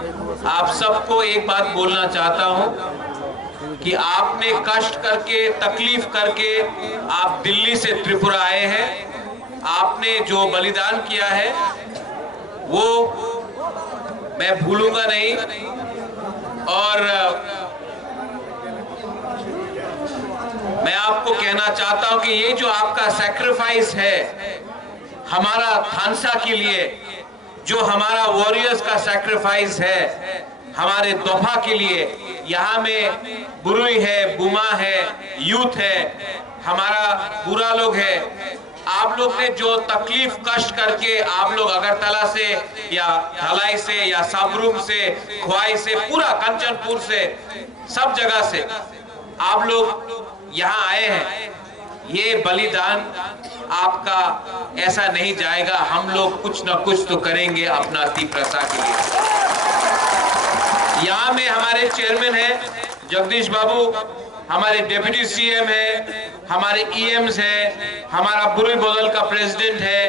आप सबको एक बात बोलना चाहता हूं कि आपने कष्ट करके, तकलीफ करके आप दिल्ली से त्रिपुरा आए हैं। आपने जो बलिदान किया है वो मैं भूलूंगा नहीं। और मैं आपको कहना चाहता हूं कि ये जो आपका सैक्रिफाइस है हमारा थानसा के लिए, जो हमारा वॉरियर्स का सैक्रिफाइस है हमारे दोफा के लिए, यहाँ में बुरुई है, बुमा है, यूथ है, हमारा बुरा लोग है। आप लोग ने जो तकलीफ कष्ट करके आप लोग अगरतला से या धलाई से या साबरूम से, ख्वाई से, पूरा कंचनपुर से, सब जगह से आप लोग यहाँ आए हैं। ये बलिदान आपका ऐसा नहीं जाएगा। हम लोग कुछ ना कुछ तो करेंगे अपना तिपरसा के लिए। यहाँ में हमारे चेयरमैन हैं जगदीश बाबू, हमारे डिप्टी सीएम है, हमारे ईएम्स है, हमारा बुरुई बदल का प्रेसिडेंट है,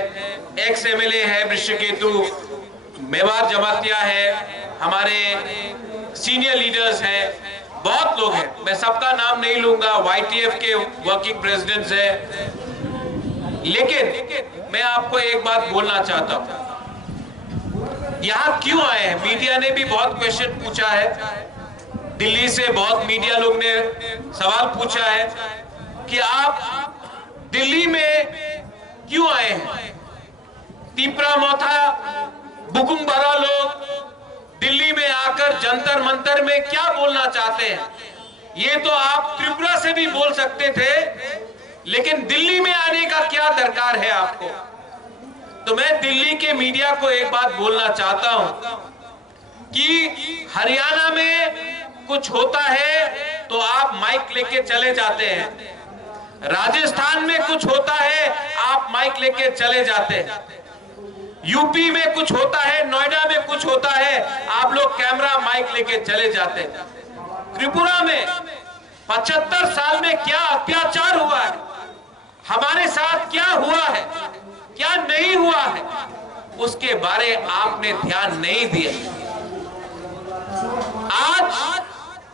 एक्स एमएलए है वृषकेतु, मेवार जमातिया है, हमारे सीनियर लीडर्स हैं, बहुत लोग हैं। मैं सबका नाम नहीं लूंगा, वाईटीएफ के वर्किंग प्रेसिडेंट्स हैं। लेकिन मैं आपको एक बात बोलना चाहता हूं, यहां क्यों आए हैं? मीडिया ने भी बहुत क्वेश्चन पूछा है, दिल्ली से बहुत मीडिया लोग ने सवाल पूछा है कि आप दिल्ली में क्यों आए हैं? तिपरा मोथा बुकुंबरा लोग दिल्ली में आकर जंतर मंतर में क्या बोलना चाहते हैं? ये तो आप त्रिपुरा से भी बोल सकते थे, लेकिन दिल्ली में आने का क्या दरकार है आपको? तो मैं दिल्ली के मीडिया को एक बात बोलना चाहता हूं कि हरियाणा में कुछ होता है तो आप माइक लेके चले जाते हैं, राजस्थान में कुछ होता है आप माइक लेके चले जाते हैं, यूपी में कुछ होता है, नोएडा में कुछ होता है, आप लोग कैमरा माइक लेके चले जाते हैं। त्रिपुरा में 75 साल में क्या अत्याचार हुआ है, हमारे साथ क्या हुआ है, क्या नहीं हुआ है, उसके बारे आपने ध्यान नहीं दिया। आज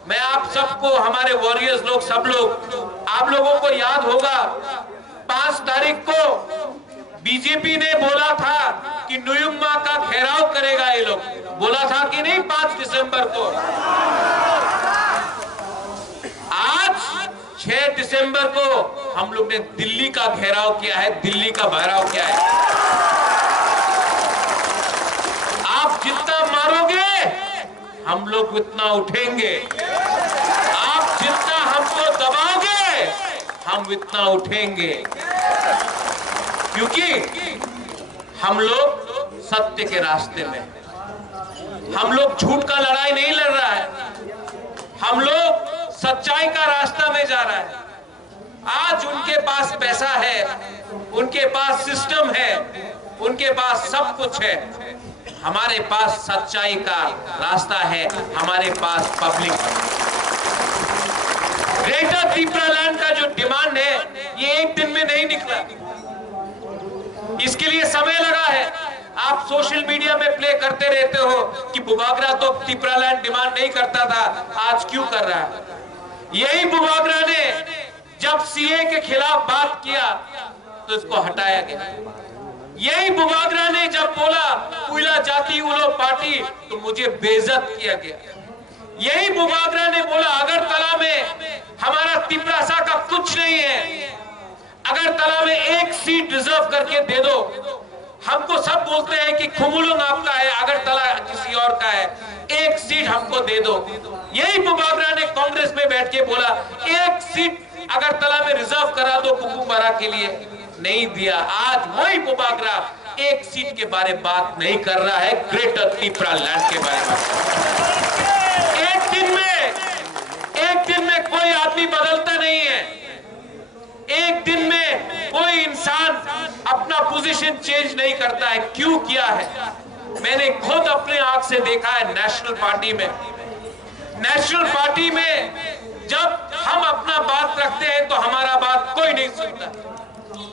मैं आप सबको, हमारे वॉरियर्स लोग, सब लोग, आप लोगों को याद होगा 5 तारीख को बीजेपी ने बोला था कि नुयुम्मा का घेराव करेगा। ये लोग बोला था कि नहीं 5 दिसंबर को। आज 6 दिसंबर को हम लोग ने दिल्ली का घेराव किया है, दिल्ली का घेराव किया है। आप जितना मारोगे हम लोग उतना उठेंगे, आप जितना हमको दबाओगे हम इतना उठेंगे, क्योंकि हम लोग सत्य के रास्ते में, हम लोग झूठ का लड़ाई नहीं लड़ रहा है, हम लोग सच्चाई का रास्ता में जा रहा है। आज उनके पास पैसा है, उनके पास सिस्टम है, उनके पास सब कुछ है, हमारे पास सच्चाई का रास्ता है, हमारे पास पब्लिक। ग्रेटर त्रिपुरा लैंड का जो डिमांड है ये एक दिन में नहीं निकला, इसके लिए समय लगा है। आप सोशल मीडिया में प्ले करते रहते हो कि बुबागरा तो त्रिपुरा लैंड डिमांड नहीं करता था, आज क्यों कर रहा है? यही बुबागरा ने जब सीए के खिलाफ बात किया तो इसको हटाया गया। यही बुबागरा ने जब बोला कुइला जाति उलो पार्टी तो मुझे बेइज्जत किया गया। यही बुबागरा ने बोला अगरतला में हमारा तिपरासा का कुछ नहीं है, अगरतला में 1 सीट रिजर्व करके दे दो। हमको सब बोलते हैं कि खुमुलुंग आपका है, अगरतला किसी और का है, 1 सीट हमको दे दो। यही बुबागरा ने कांग्रेस में बैठ के बोला 1 सीट अगरतला में रिजर्व करा दो बुकुंबरा के लिए, नहीं दिया। आज वही बुबागरा 1 सीट के बारे में बात नहीं कर रहा है, ग्रेटर त्रिपुरा लैंड के बारे में। एक दिन में कोई आदमी बदलता नहीं है, एक दिन में कोई इंसान अपना पोजीशन चेंज नहीं करता है। क्यों किया है? मैंने खुद अपने आंख से देखा है। नेशनल पार्टी में जब हम अपना बात रखते हैं तो हमारा बात कोई नहीं सुनता।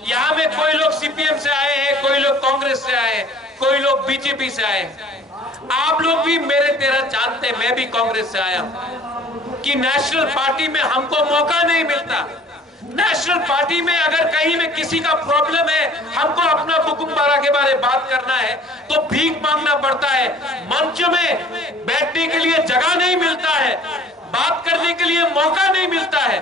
यहाँ में कोई लोग सीपीएम से आए हैं, कोई लोग कांग्रेस से आए हैं, कोई लोग बीजेपी से आए हैं। आप लोग भी मेरे तरह जानते हैं, मैं भी कांग्रेस से आया हूं कि नेशनल पार्टी में हमको मौका नहीं मिलता। नेशनल पार्टी में अगर कहीं में किसी का प्रॉब्लम है, हमको अपना बुकुमबारा के बारे में बात करना है तो भीख मांगना पड़ता है। मंच में बैठने के लिए जगह नहीं मिलता है, बात करने के लिए मौका नहीं मिलता है,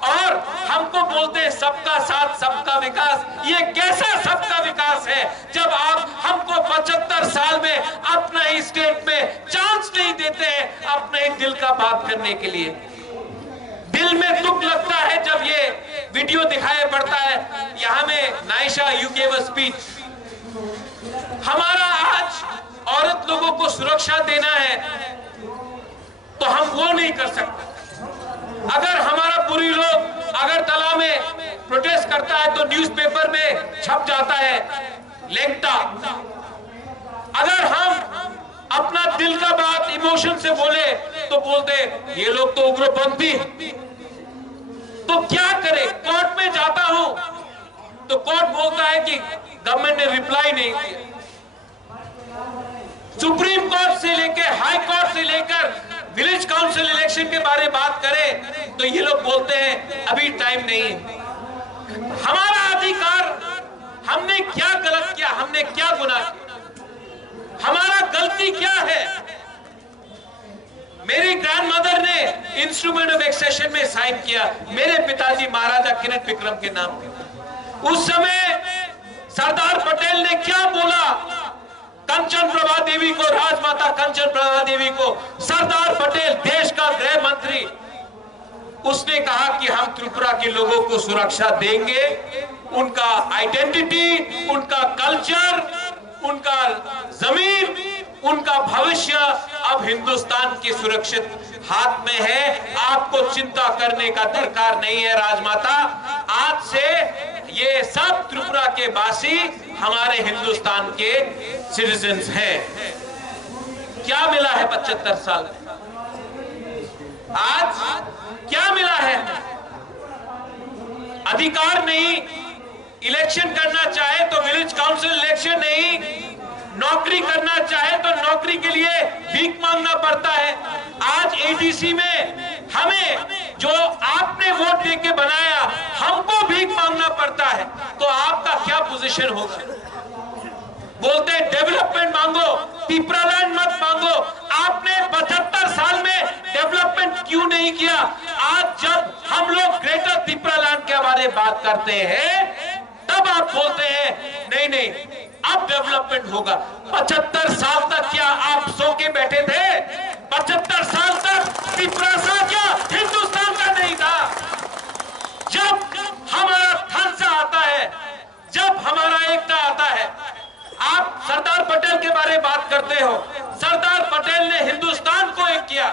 और हमको बोलते हैं सबका साथ सबका विकास। ये कैसा सबका विकास है जब आप हमको 75 साल में अपना ही स्टेट में चांस नहीं देते हैं अपने ही दिल का बात करने के लिए। दिल में दुख लगता है जब ये वीडियो दिखाया पड़ता है। यहां में Naisha you gave a speech. हमारा आज औरत लोगों को सुरक्षा देना है तो हम वो नहीं कर सकते। अगर हमारा पूरी लोग अगरतला में प्रोटेस्ट करता है तो न्यूज़पेपर में छप जाता है लेंगटा। अगर हम अपना दिल का बात इमोशन से बोले तो बोलते ये लोग तो उग्रपंथी। तो क्या करे? कोर्ट में जाता हूं तो कोर्ट बोलता है कि गवर्नमेंट ने रिप्लाई नहीं दिया। सुप्रीम कोर्ट से लेकर हाई कोर्ट से लेकर विलेज काउंसिल इलेक्शन के बारे में बात करें तो ये लोग बोलते हैं अभी टाइम नहीं है। हमारा अधिकार, हमने क्या गलत किया, हमने क्या गुनाह किया, हमारा गलती क्या है? मेरी ग्रैंडमदर ने इंस्ट्रूमेंट ऑफ एक्सेशन में साइन किया मेरे पिताजी महाराजा किरण विक्रम के नाम पे। उस समय सरदार पटेल ने क्या बोला? कंचन प्रभा देवी को, राजमाता कंचन प्रभा देवी को, सरदार पटेल देश का गृह मंत्री, उसने कहा कि हम त्रिपुरा के लोगों को सुरक्षा देंगे। उनका आइडेंटिटी, उनका कल्चर, उनका जमीन, उनका भविष्य अब हिंदुस्तान के सुरक्षित हाथ में है। आपको चिंता करने का दरकार नहीं है राजमाता। आज से ये सब त्रिपुरा के वासी हमारे हिंदुस्तान के सिटीजन्स हैं। क्या मिला है 75 साल में? आज क्या मिला है? अधिकार नहीं, इलेक्शन करना चाहे तो विलेज काउंसिल इलेक्शन नहीं, नौकरी करना चाहे तो नौकरी के लिए भीख मांगना पड़ता है। आज एडीसी में हमें जो आपने वोट देके बनाया, हमको भीख मांगना पड़ता है। तो आपका क्या पोजीशन होगा? बोलते हैं डेवलपमेंट मांगो, पिपरालैंड मत मांगो। आपने 75 साल में डेवलपमेंट क्यों नहीं किया? आज जब हम लोग ग्रेटर पिपरालैंड के बारे में बात करते हैं तब आप बोलते हैं नहीं नहीं अब डेवलपमेंट होगा। 75 साल तक क्या आप सो के बैठे थे? 75 साल तक पिपरासा क्या हिंदुस्तान का नहीं था? जब हमारा थानसा आता है, जब हमारा एकता आता है। आप सरदार पटेल के बारे में बात करते हो, सरदार पटेल ने हिंदुस्तान को एक किया,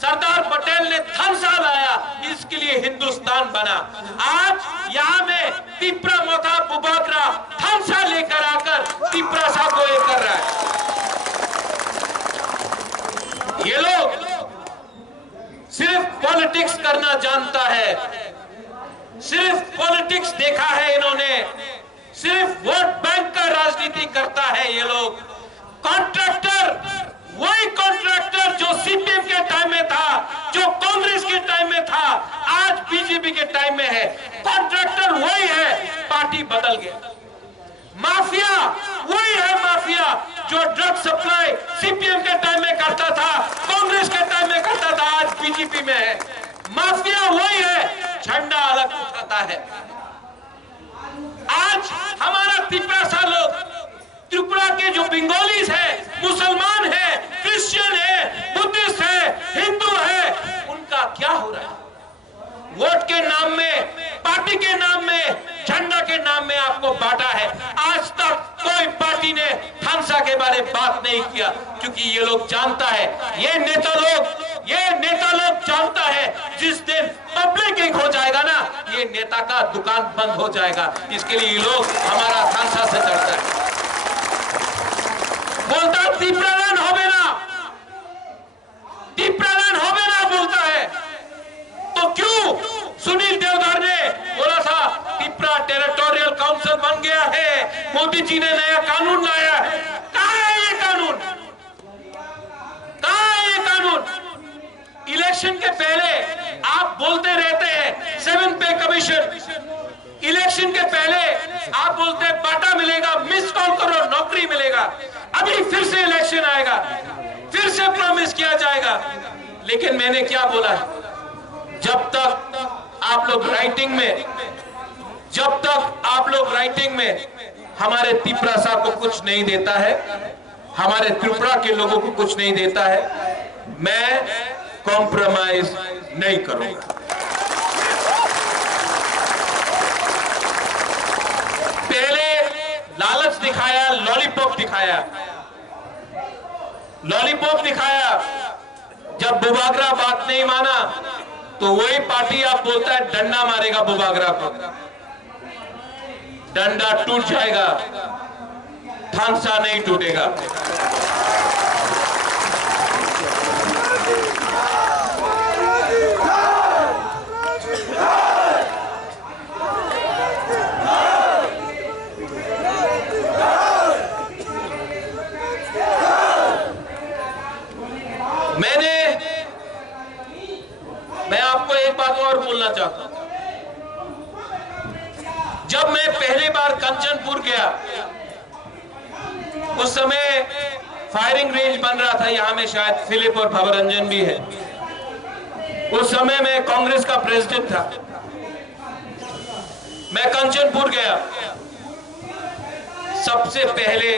सरदार पटेल ने थानसा लाया, इसके लिए हिंदुस्तान बना। आज यहाँ में तिप्रा मोथा बुबागरा थानसा लेकर आकर तिप्रासा को एक कर रहा है। ये लोग सिर्फ पॉलिटिक्स करना जानता है, सिर्फ पॉलिटिक्स देखा है इन्होंने, सिर्फ वोट बैंक का राजनीति करता है ये लोग। कॉन्ट्रैक्टर, वही कॉन्ट्रैक्टर जो सीपीएम के टाइम में था, जो कांग्रेस के टाइम में था, आज बीजेपी के टाइम में है। कॉन्ट्रैक्टर वही है, पार्टी बदल गया। माफिया वही है, माफिया जो ड्रग सप्लाई सीपीएम के टाइम में करता था, कांग्रेस के टाइम में करता था, आज बीजेपी में है। माफिया वही है, झंडा अलग उठाता है। आज हमारा तिप्रासा लोग, त्रिपुरा के जो बंगालीज है, मुसलमान है, क्रिश्चियन है, बुद्धिस्ट है, हिंदू है, उनका क्या हो रहा है? वोट के नाम में, पार्टी के नाम में, झंडा के नाम में आपको बांटा है। आज तक कोई पार्टी ने थानसा के बारे में बात नहीं किया, क्योंकि ये लोग जानता है, ये नेता लोग जानता है जिस दिन पब्लिक एक हो जाएगा ना, ये नेता का दुकान बंद हो जाएगा। इसके लिए ये लोग हमारा थानसा से डरता है। बोलता तिप्रालैंड होवे ना, तिप्रालैंड होवे ना बोलता है। तो क्यों सुनील देवधर ने बोला था तिप्रा टेरिटोरियल काउंसिल बन गया है, मोदी जी ने नया कानून लाया है? कहां है ये कानून? इलेक्शन के पहले आप बोलते रहते हैं 7 पे कमीशन, इलेक्शन के पहले आप बोलते हैं बाटा मिलेगा, मिस कॉल करो नौकरी मिलेगा। अभी फिर से इलेक्शन आएगा, फिर से प्रॉमिस किया जाएगा। लेकिन मैंने क्या बोला है, जब तक आप लोग राइटिंग में हमारे त्रिपुरा साहब को कुछ नहीं देता है, हमारे त्रिपुरा के लोगों को कुछ नहीं देता है, मैं कॉम्प्रोमाइज नहीं करूंगा। पहले लालच दिखाया, लॉलीपॉप दिखाया। जब बुबागरा बात नहीं माना तो वही पार्टी आप बोलता है डंडा मारेगा बुबागरा को, डंडा टूट जाएगा, थानसा नहीं टूटेगा। मैं आपको एक बात और बोलना चाहता हूं। जब मैं पहली बार कंचनपुर गया, उस समय फायरिंग रेंज बन रहा था, यहां में शायद फिलिप और भवरंजन भी है। उस समय मैं कांग्रेस का प्रेसिडेंट था। मैं कंचनपुर गया, सबसे पहले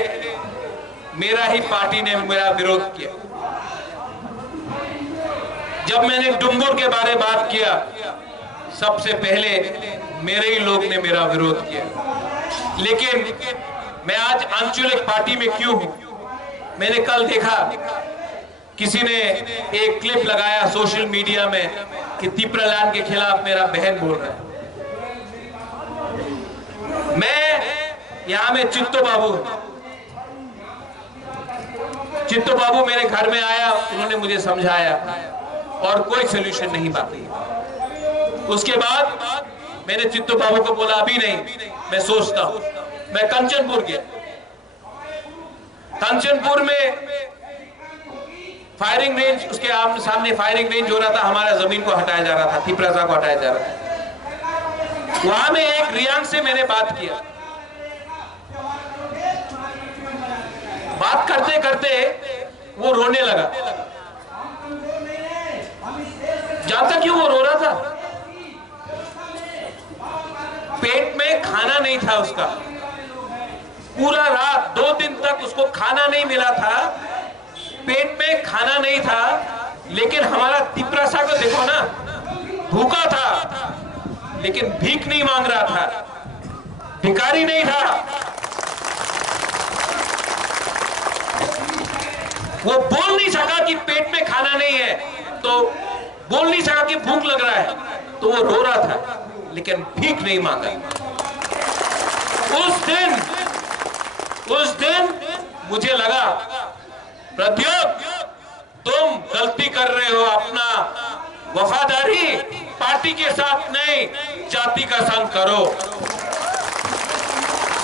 मेरा ही पार्टी ने मेरा विरोध किया। जब मैंने डुम्बुर के बारे में बात किया, सबसे पहले मेरे ही लोग ने मेरा विरोध किया। लेकिन मैं आज आंचलिक पार्टी में क्यों हूं? मैंने कल देखा किसी ने एक क्लिप लगाया सोशल मीडिया में कि त्रिपुरा लैंड के खिलाफ मेरा बहन बोल रहा है। मैं यहां में चित्तो बाबू मेरे घर में आया, उन्होंने मुझे समझाया और कोई सोल्यूशन नहीं बाकी। उसके बाद मैंने चित्तो बाबू को बोला अभी नहीं, मैं सोचता हूं। मैं कंचनपुर गया, कंचनपुर में फायरिंग रेंज, उसके सामने फायरिंग रेंज हो रहा था, हमारा जमीन को हटाया जा रहा था, त्रिपुरा को हटाया जा रहा था। वहां में एक रियांग से मैंने बात किया। बात करते करते वो रोने लगा। जानता क्यों वो रो रहा था? पेट में खाना नहीं था उसका, पूरा रात 2 दिन तक उसको खाना नहीं मिला था, पेट में खाना नहीं था। लेकिन हमारा त्रिपुरा सा को देखो ना, भूखा था लेकिन भीख नहीं मांग रहा था, भिखारी नहीं था। वो बोल नहीं सका कि पेट में खाना नहीं है, तो बोल नहीं सका कि भूख लग रहा है, तो वो रो रहा था लेकिन भीख नहीं मांगा। उस दिन मुझे लगा प्रद्योत तुम गलती कर रहे हो, अपना वफादारी पार्टी के साथ नहीं, जाति का संग करो।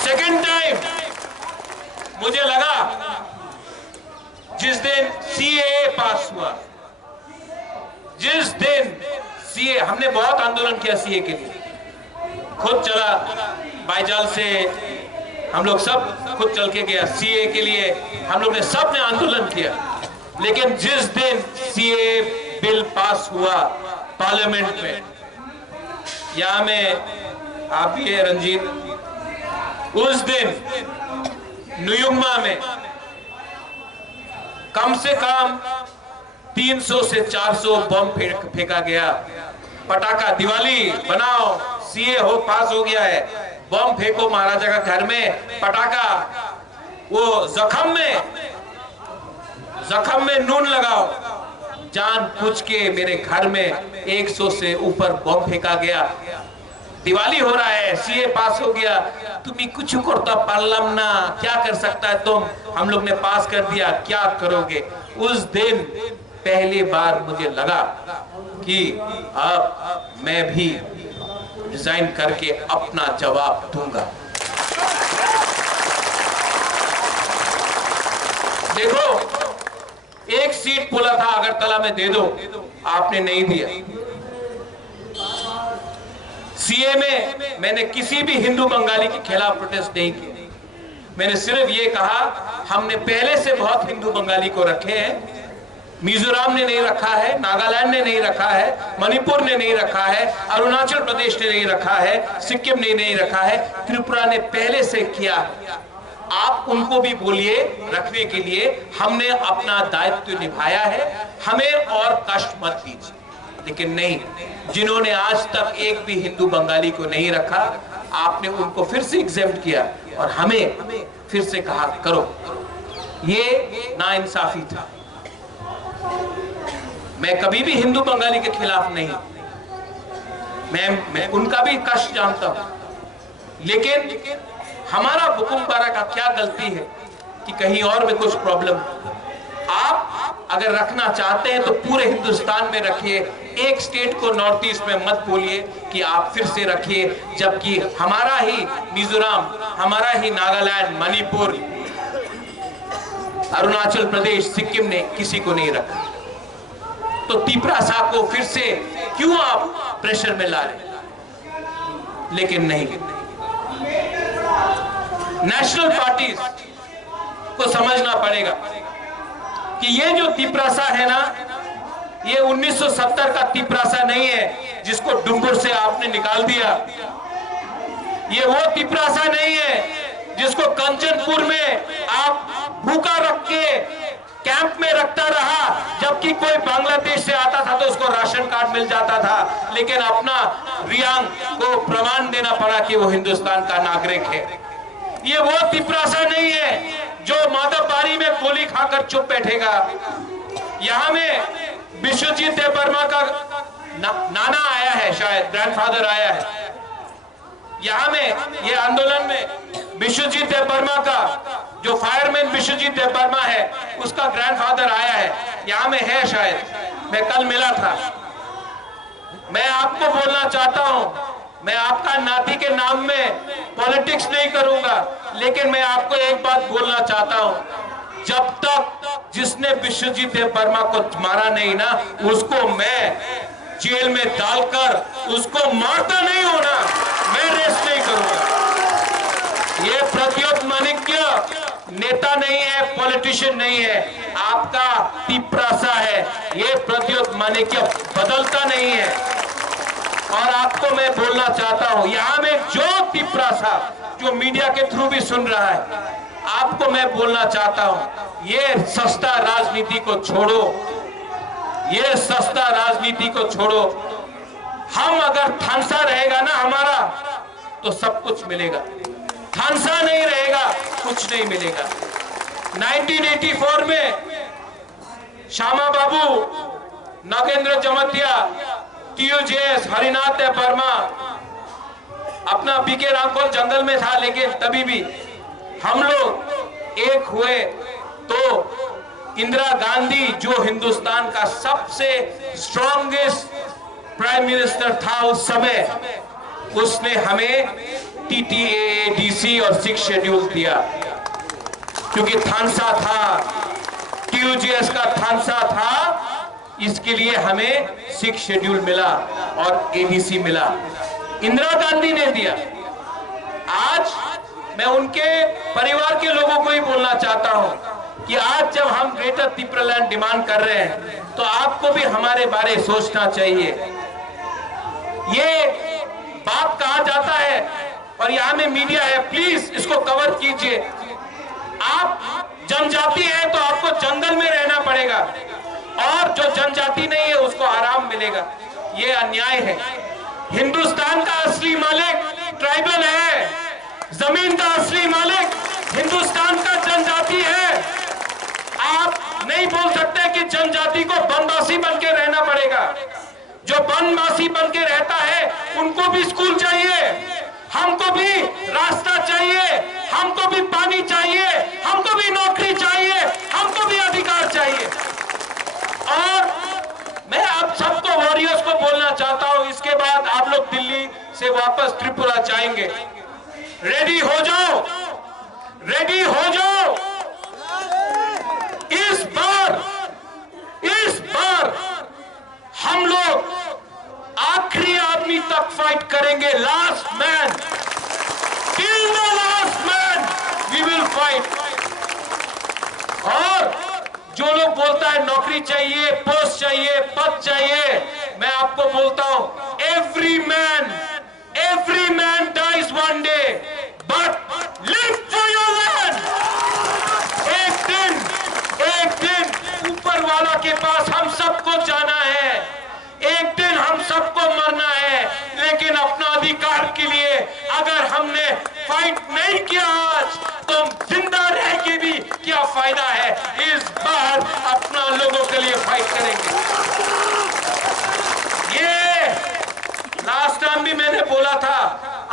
सेकंड टाइम मुझे लगा जिस दिन सीएए पास हुआ, जिस दिन सीए, हमने बहुत आंदोलन किया सीए के लिए, खुद चला बाईजाल से, हम लोग सब खुद चल के गया सीए के लिए, हम लोग ने सब ने आंदोलन किया। लेकिन जिस दिन सीए बिल पास हुआ पार्लियामेंट में, यहां में आप भी है रंजीत, उस दिन न्यूयुम्मा में कम से कम 300 से 400 बम फेंका गया। पटाखा, दिवाली बनाओ, सीए हो पास हो गया है, बम फेंको महाराजा का घर में, पटाखा, वो जख्म में नून लगाओ। जान पूछ के मेरे घर में 100 से ऊपर बम फेंका गया। दिवाली हो रहा है, सीए पास हो गया, तुम्हें कुछ करता पार्लम ना, क्या कर सकता है तुम, हम लोग ने पास कर दिया, क्या करोगे? उस दिन पहली बार मुझे लगा कि अब मैं भी रिजाइन करके अपना जवाब दूंगा। देखो, एक सीट बोला था अगरतला में दे दो, आपने नहीं दिया। सीए में मैंने किसी भी हिंदू बंगाली के खिलाफ प्रोटेस्ट नहीं किया। मैंने सिर्फ ये कहा हमने पहले से बहुत हिंदू बंगाली को रखे हैं। मिजोरम ने नहीं रखा है, नागालैंड ने नहीं रखा है, मणिपुर ने नहीं रखा है, अरुणाचल प्रदेश ने नहीं रखा है, सिक्किम ने नहीं रखा है, त्रिपुरा ने पहले से किया। आप उनको भी बोलिए रखने के लिए। हमने अपना दायित्व निभाया है, हमें और कष्ट मत दीजिए। लेकिन नहीं, जिन्होंने आज तक एक भी हिंदू बंगाली को नहीं रखा, आपने उनको फिर से एग्जेम्प्ट किया और हमें फिर से कहा करो। ये नाइंसाफी था। मैं कभी भी हिंदू बंगाली के खिलाफ नहीं, मैं उनका भी कष्ट जानता हूं। लेकिन हमारा बुकुमपारा का क्या गलती है कि कहीं और में कुछ प्रॉब्लम। आप अगर रखना चाहते हैं तो पूरे हिंदुस्तान में रखिए, एक स्टेट को नॉर्थ ईस्ट में मत बोलिए कि आप फिर से रखिए, जबकि हमारा ही मिजोरम, हमारा ही नागालैंड, मणिपुर, अरुणाचल प्रदेश, सिक्किम ने किसी को नहीं रखा। तो तिपरासा को फिर से क्यों आप प्रेशर में ला रहे? लेकिन नहीं, नेशनल पार्टीज को समझना पड़ेगा कि ये जो तिपरासा है ना, ये 1970 का तिपरासा नहीं है जिसको डुम्बुर से आपने निकाल दिया। ये वो तिपरासा नहीं है जिसको कंचनपुर में आप भूखा रख के कैंप में रखता रहा, जबकि कोई बांग्लादेश से आता था तो उसको राशन कार्ड मिल जाता था, लेकिन अपना रियांग को प्रमाण देना पड़ा कि वो हिंदुस्तान का नागरिक है। ये वो तिपरासा नहीं है जो माधवबारी में गोली खाकर चुप बैठेगा। यहां में विश्वजीत देवबर्मा का नाना आया है, शायद ग्रैंडफादर आया है। यहां में ये आंदोलन में विश्वजीत देवबर्मा का, जो फायरमैन विश्वजीत देवबर्मा है, उसका ग्रैंडफादर आया है, यहां में है शायद, मैं कल मिला था। मैं आपको बोलना चाहता हूं, मैं आपका नाती के नाम में पॉलिटिक्स नहीं करूंगा, लेकिन मैं आपको एक बात बोलना चाहता हूं, जब तक जिसने विश्वजीत देवबर्मा को मारा नहीं ना, उसको मैं जेल में डालकर उसको मारता नहीं होना, मैं रेस्ट नहीं करूंगा। ये प्रद्योत माणिक्य नेता नहीं है, पॉलिटिशियन नहीं है, आपका तिपरासा है। ये प्रद्योत माणिक्य बदलता नहीं है। और आपको मैं बोलना चाहता हूं, यहां में जो तिपरासा जो मीडिया के थ्रू भी सुन रहा है, आपको मैं बोलना चाहता हूं, ये सस्ता राजनीति को छोड़ो, ये सस्ता राजनीति को छोड़ो। हम अगर थानसा रहेगा ना हमारा, तो सब कुछ मिलेगा। थानसा नहीं रहेगा, कुछ नहीं मिलेगा। 1984 में श्यामा बाबू, नागेंद्र जमतिया, TUJS, हरिनाथ देवबर्मा, अपना बीके रामफल जंगल में था, लेकिन तभी भी हम लोग एक हुए तो इंदिरा गांधी, जो हिंदुस्तान का सबसे स्ट्रॉन्गेस्ट प्राइम मिनिस्टर था उस समय, उसने हमें TTA, DC और 6 शेड्यूल दिया, क्योंकि थानसा था, TUJS का थानसा था, इसके लिए हमें 6 शेड्यूल मिला और ADC मिला, इंदिरा गांधी ने दिया। आज मैं उनके परिवार के लोगों को ही बोलना चाहता हूं कि आज जब हम ग्रेटर त्रिपुरालैंड डिमांड कर रहे हैं, तो आपको भी हमारे बारे सोचना चाहिए। ये बात कहा जाता है और यहां में मीडिया है, प्लीज इसको कवर कीजिए। आप जनजाति है तो आपको जंगल में रहना पड़ेगा, और जो जनजाति नहीं है उसको आराम मिलेगा। ये अन्याय है। हिंदुस्तान का असली मालिक ट्राइबल है, जमीन का असली मालिक हिंदुस्तान का जनजाति है। आप नहीं बोल सकते कि जनजाति को बनवासी बन के रहना पड़ेगा। जो बनवासी बन के रहता है उनको भी स्कूल चाहिए, हमको भी रास्ता चाहिए, हमको भी पानी चाहिए, हमको भी नौकरी चाहिए, हमको भी अधिकार चाहिए। और मैं आप सबको वॉरियर्स को बोलना चाहता हूं, इसके बाद आप लोग दिल्ली से वापस त्रिपुरा जाएंगे, रेडी हो जाओ, रेडी हो जाओ। इस बार हम लोग आखिरी आदमी तक फाइट करेंगे, last man, till the last man we will fight. और जो लोग बोलता है नौकरी चाहिए, पोस्ट चाहिए, पद चाहिए, मैं आपको बोलता हूं every man dies one day, but live for your land. एक दिन ऊपर वाला के पास हम सबको जाना है, एक दिन हम सबको मरना है, लेकिन अपना अधिकार के लिए अगर हमने फाइट नहीं किया आज, तो जिंदा रह के भी क्या फायदा है। इस बार अपना लोगों के लिए फाइट करेंगे। ये लास्ट टाइम भी मैंने बोला था,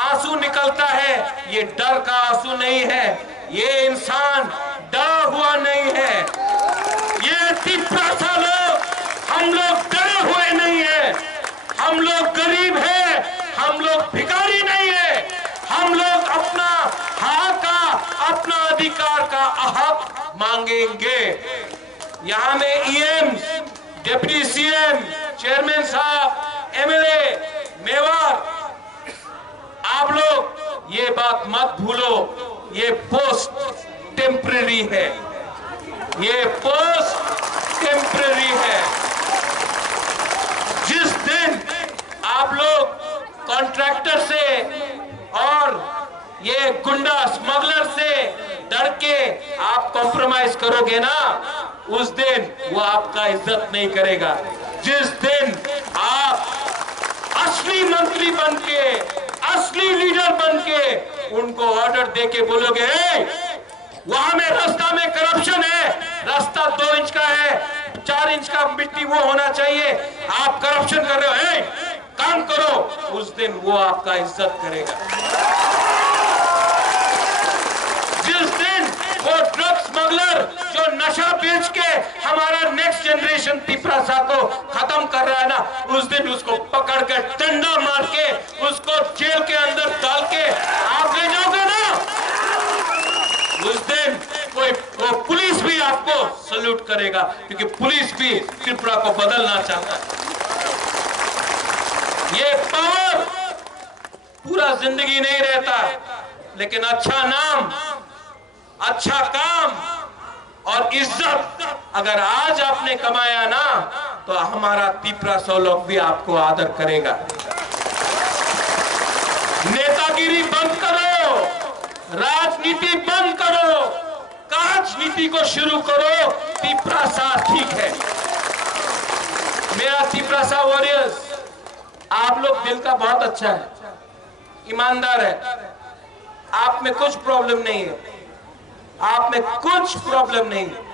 आंसू निकलता है, ये डर का आंसू नहीं है, ये इंसान डरा हुआ नहीं है। ये तिप्रासा लोग, हम लोग डरे हुए नहीं है, हम लोग गरीब हैं, हम लोग भिखारी नहीं है, हम लोग अपना हक का, अपना अधिकार का हक मांगेंगे। यहां में ईएम्स, डिप्टी सीएम, चेयरमैन साहब, एमएलए, मेवार, आप लोग ये बात मत भूलो, ये पोस्ट टेम्परेरी है, ये पोस्ट टेम्परेरी है। जिस दिन आप लोग कॉन्ट्रैक्टर से और ये गुंडा स्मगलर से डर के आप कॉम्प्रोमाइज करोगे ना, उस दिन वो आपका इज्जत नहीं करेगा। जिस दिन आप असली मंत्री बनके, असली लीडर बनके उनको ऑर्डर देके बोलोगे वहां में रास्ता में करप्शन है, रास्ता 2 इंच का है, 4 इंच का मिट्टी वो होना चाहिए, आप करप्शन कर रहे हो, काम करो, उस दिन वो आपका इज्जत करेगा। जिस दिन वो ड्रग स्मगलर जो नशा बेच के हमारा नेक्स्ट जनरेशन तिप्रासा को खत्म कर रहा है ना, उस दिन उसको पकड़ कर डंडा मार के उसको जेल के अंदर डाल के आप ले जाओगे ना, उस दिन कोई पुलिस भी आपको सल्यूट करेगा, क्योंकि पुलिस भी त्रिपुरा को बदलना चाहता है। ये पावर पूरा जिंदगी नहीं रहता, लेकिन अच्छा नाम, अच्छा काम और इज्जत अगर आज आपने कमाया ना, तो हमारा तिप्रासा लोग भी आपको आदर करेगा। नेतागिरी बंद करो, राजनीति बंद करो, राजनीति को शुरू करो, तिप्रासा ठीक है। मेरा तिप्रासा वॉरियर्स, आप लोग दिल का बहुत अच्छा है, ईमानदार है, आप में कुछ प्रॉब्लम नहीं है, आप में कुछ प्रॉब्लम नहीं है,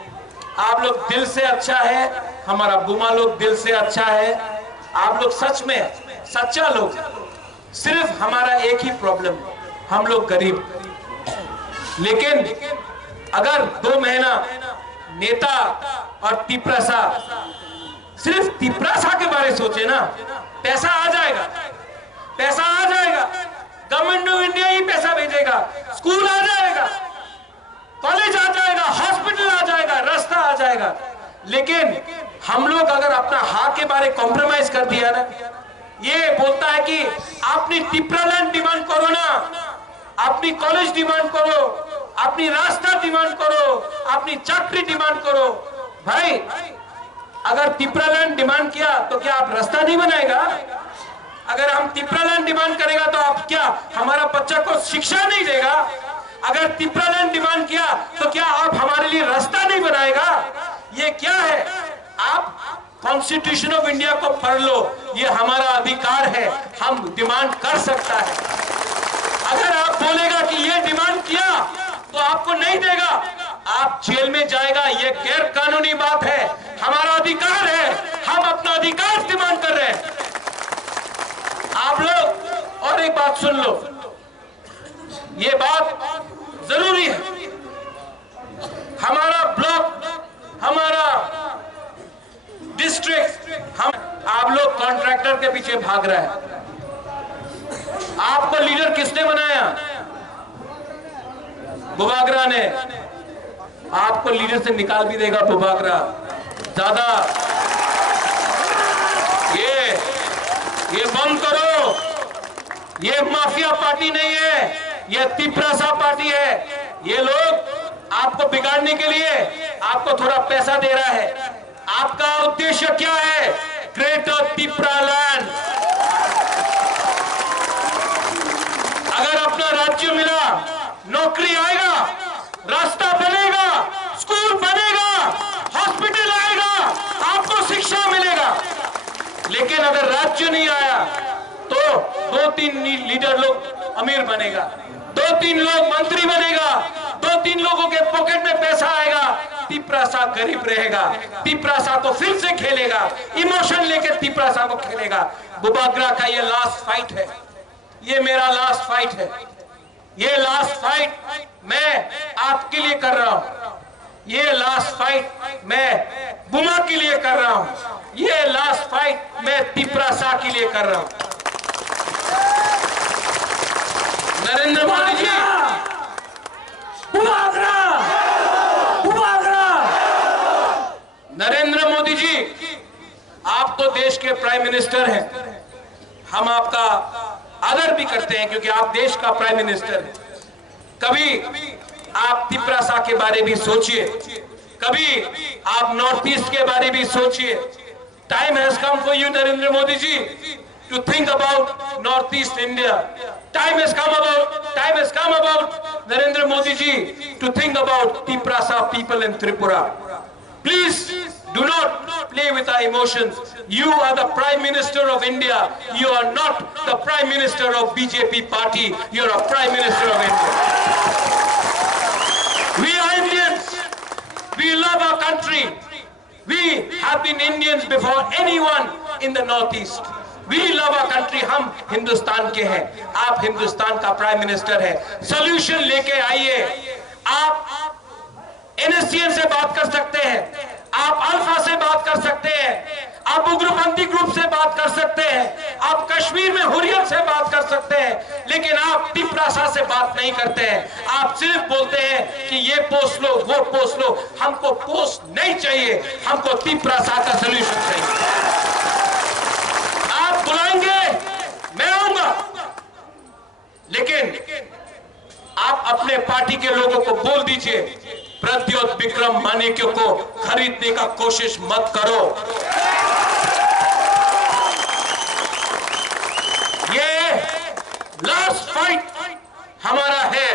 आप लोग दिल से अच्छा है, हमारा बुमा लोग दिल से अच्छा है, आप लोग सच में सच्चा लोग। सिर्फ हमारा एक ही प्रॉब्लम है, हम लोग गरीब। लेकिन अगर 2 महीना नेता और तिप्रासा, सिर्फ तिप्रासा के बारे में सोचे ना, पैसा आ जाएगा, पैसा आ जाएगा, गवर्नमेंट ऑफ इंडिया ही पैसा भेजेगा, स्कूल आ जाएगा, कॉलेज आ जाएगा, हॉस्पिटल आ जाएगा, रास्ता आ जाएगा। लेकिन हम लोग अगर अपना हक के बारे कॉम्प्रोमाइज कर दिया ना, ये बोलता है कि अपनी तिप्रालैंड डिमांड करो ना, अपनी कॉलेज डिमांड करो, अपनी रास्ता डिमांड करो, अपनी चाकरी डिमांड करो। भाई अगर तिप्रालैंड डिमांड किया तो क्या आप रास्ता नहीं बनाएगा? अगर हम तिप्रालैंड डिमांड करेगा तो आप क्या हमारा बच्चा को शिक्षा नहीं देगा? अगर तिप्रालैंड डिमांड किया तो क्या आप हमारे लिए रास्ता नहीं बनाएगा? ये क्या है? आप कॉन्स्टिट्यूशन ऑफ इंडिया को पढ़ लो, ये हमारा अधिकार है, हम डिमांड कर सकता है। अगर आप बोलेगा कि ये डिमांड किया तो आपको नहीं देगा, आप जेल में जाएगा, ये गैर कानूनी बात है, हमारा अधिकार है, हम अपना अधिकार डिमांड कर रहे हैं। आप लोग और एक बात सुन लो, ये बात जरूरी है, हमारा ब्लॉक, हमारा डिस्ट्रिक्ट, हम आप लोग कॉन्ट्रैक्टर के पीछे भाग रहे हैं। आपको लीडर किसने बनाया? बुबागरा ने। आपको लीडर से निकाल भी देगा बुबागरा, ज्यादा ये बंद करो। ये माफिया पार्टी नहीं है, ये तिपरासा पार्टी है। ये लोग आपको बिगाड़ने के लिए आपको थोड़ा पैसा दे रहा है। आपका उद्देश्य क्या है? ग्रेटर तिपरालैंड। अगर अपना राज्य मिला, नौकरी आएगा, रास्ता बनेगा, स्कूल बनेगा, हॉस्पिटल आएगा, आपको शिक्षा मिलेगा। लेकिन अगर राज्य नहीं आया तो 2-3 लीडर लोग अमीर बनेगा, 2-3 लोग मंत्री बनेगा, 2-3 लोगों के पॉकेट में पैसा आएगा, तिपरासा गरीब रहेगा। तिपरासा को फिर से खेलेगा, इमोशन लेकर तिपरासा को खेलेगा। बुबागरा का ये लास्ट फाइट है, ये मेरा लास्ट फाइट है। ये लास्ट फाइट मैं आपके लिए कर रहा हूं। ये लास्ट फाइट मैं बुमा के लिए कर रहा हूं। ये लास्ट फाइट मैं तिपरासा के लिए कर रहा हूं। नरेंद्र मोदी जी, नरेंद्र मोदी जी, आप तो देश के प्राइम मिनिस्टर हैं। हम आपका आदर भी करते हैं क्योंकि आप देश का प्राइम मिनिस्टर हैं। कभी आप तिपरासा के बारे में सोचिए, कभी आप नॉर्थ ईस्ट के बारे में सोचिए। Time has come for you Narendra Modi ji to think about northeast India. Time has come about Narendra Modi ji to think about Tiprasa people in Tripura. Please do not play with our emotions. You are the Prime Minister of India. You are not the Prime Minister of BJP party. You are a Prime Minister of India. We are Indians. We love our country. We have been Indians before anyone in the northeast. We love our country. हम हिंदुस्तान के हैं, आप हिंदुस्तान का prime minister है। Solution लेके आइए। आप NSCN से बात कर सकते हैं, आप अल्फा से बात कर सकते हैं, आप उग्रपंथी ग्रुप से बात कर सकते हैं, आप कश्मीर में हुर्रियत से बात कर सकते हैं, लेकिन आप तिपरासा से बात नहीं करते हैं। आप सिर्फ बोलते हैं कि ये पोस्ट लो, वो पोस्ट लो। हमको पोस्ट नहीं चाहिए, हमको तिपरासा का सोल्यूशन चाहिए। आप बुलाएंगे, मैं आऊंगा, लेकिन आप अपने पार्टी के लोगों को बोल दीजिए, प्रद्योत विक्रम मानिक्य को खरीदने का कोशिश मत करो। ये लास्ट फाइट हमारा है।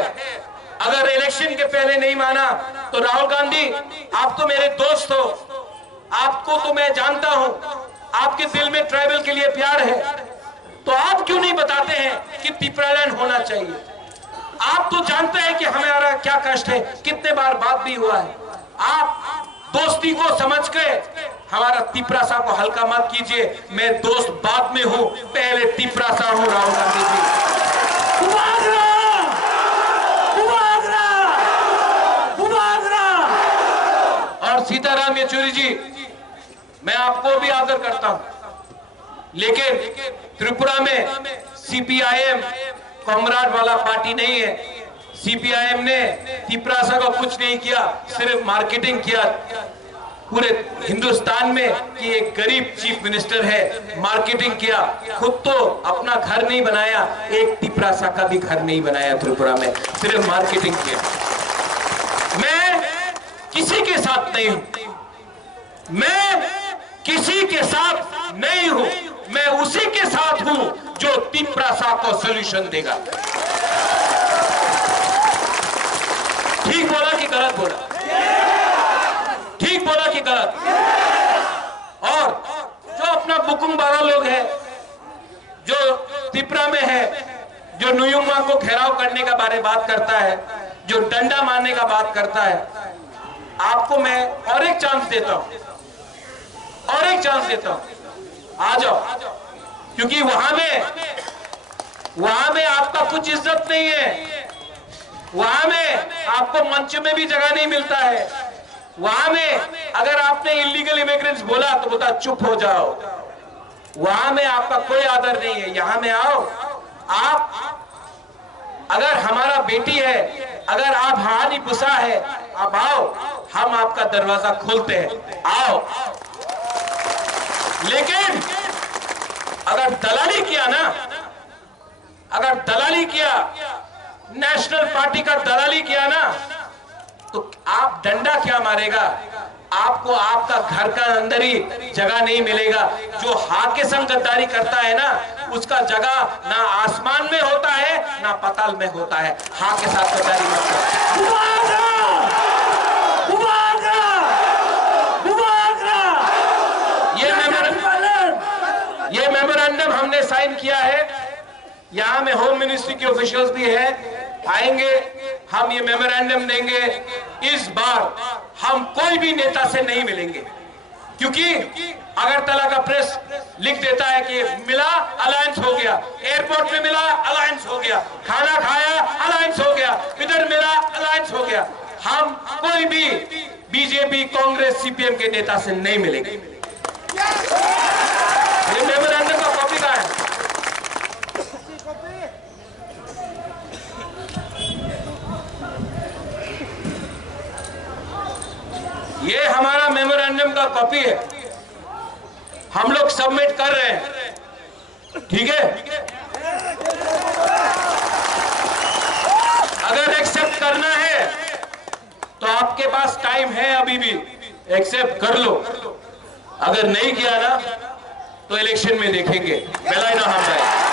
अगर इलेक्शन के पहले नहीं माना तो राहुल गांधी, आप तो मेरे दोस्त हो, आपको तो मैं जानता हूं, आपके दिल में ट्राइबल के लिए प्यार है, तो आप क्यों नहीं बताते हैं कि तिपरालैंड होना चाहिए? आप तो जानते हैं कि हमारा क्या कष्ट है, कितने बार बात भी हुआ है। आप दोस्ती को समझ के हमारा तिपरासा को हल्का मत कीजिए। मैं दोस्त बाद में हूं, पहले तिपरासा हूं। राहुल गांधी जी, और सीताराम येचुरी जी, मैं आपको भी आदर करता हूं, लेकिन त्रिपुरा में CPIM कॉमराड वाला पार्टी नहीं है। CPIM ने तिपरासा को कुछ नहीं किया, सिर्फ मार्केटिंग किया पूरे हिंदुस्तान में कि एक गरीब चीफ मिनिस्टर है। मार्केटिंग किया, खुद तो अपना घर नहीं बनाया, एक तिपरासा का भी घर नहीं बनाया त्रिपुरा में, सिर्फ मार्केटिंग किया। मैं किसी के साथ नहीं हूं, मैं किसी के साथ नहीं हूं, मैं उसी के साथ हूं जो तिपरासा को सॉल्यूशन देगा। ठीक बोला कि गलत बोला? ठीक बोला कि गलत? और जो अपना बुकुंग बारा लोग है, जो त्रिपुरा में है, जो नुयुमा को घेराव करने का बारे बात करता है, जो डंडा मारने का बात करता है, आपको मैं और एक चांस देता हूं, और एक चांस देता हूं। आ जाओ, क्योंकि वहां में आपका कुछ इज्जत नहीं है, वहां में आपको मंच में भी जगह नहीं मिलता है। वहां में अगर आपने इलीगल इमिग्रेंट्स बोला तो बोला चुप हो जाओ। वहां में आपका कोई आदर नहीं है। यहां में आओ, आप अगर हमारा बेटी है, अगर आप हानी पुसा है, आप आओ, हम आपका दरवाजा खोलते हैं, आओ। लेकिन अगर दलाली किया ना, अगर दलाली किया, नेशनल पार्टी का दलाली किया ना, तो आप डंडा क्या मारेगा? आपको आपका घर का अंदर ही जगह नहीं मिलेगा। जो हाथ के संग गद्दारी करता है ना, उसका जगह ना आसमान में होता है ना पाताल में होता है। हाथ के साथ गद्दारी मत करो। ये मेमोरेंडम हमने साइन किया है। यहां में होम मिनिस्ट्री के ऑफिशियल्स भी है, आएंगे, हम ये मेमोरेंडम देंगे। इस बार हम कोई भी नेता से नहीं मिलेंगे, क्योंकि अगरतला का प्रेस लिख देता है कि मिला अलायंस हो गया, एयरपोर्ट में मिला अलायंस हो गया, खाना खाया अलायंस हो गया, इधर मिला अलायंस हो गया। हम कोई भी बीजेपी, कांग्रेस, सीपीएम के नेता से नहीं मिलेंगे। ये मेमोरेंडम का कॉपी कहां है? ये हमारा मेमोरेंडम का कॉपी है, हम लोग सबमिट कर रहे हैं, ठीक है? अगर एक्सेप्ट करना है तो आपके पास टाइम है, अभी भी एक्सेप्ट कर लो। अगर नहीं किया ना तो इलेक्शन में देखेंगे, बेला ना हम जाए।